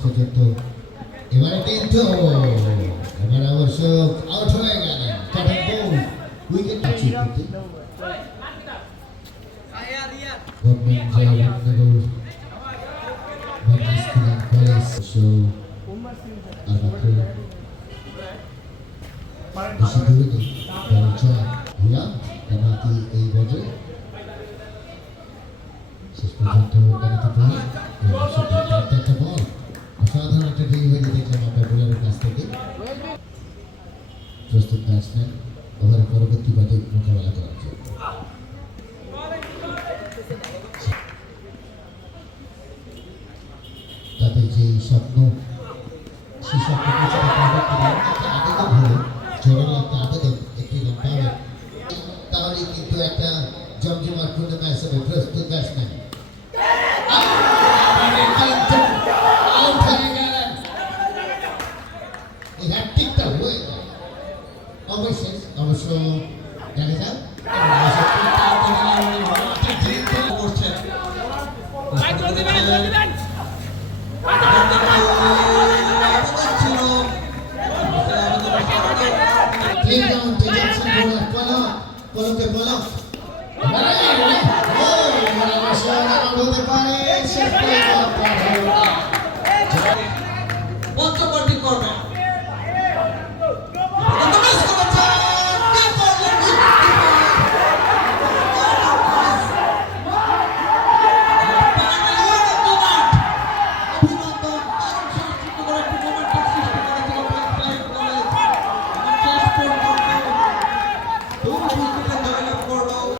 পর্যন্ত এবারে কিন্তু এবার অবশ্য আউট হয়ে গেলেন কাটার বল উইকেট পাচ্ছে কিন্তু government Joynagar school college so আর মাত্র বেশি দূরে নেই বরঞ্চ হিলাম পেনাল্টি এই বলে শেষ পর্যন্ত পেনাল্টি পেয়ে একটা বল অসাধারণ একটা ডেলিভারি দেখলাম আমরা বোলারের কাছ থেকে প্রস্তুত ব্যাটসম্যান ওভারের পরবর্তী ব্যাটে মোকাবেলা করার জন্য তাদের যে স্বপ্ন সেই স্বপ্নকে আবেদন হলো জোরালো একটা আবেদন একটি রান পাবে তাহলে কিন্তু একটা জমজমাটপূর্ণ ম্যাচ হবে প্রস্তুত ব্যাটসম্যান আউট হয়ে গেলেন এই হ্যাটট্রিকটা হয়ে গেল অবশ্য দেখা যাক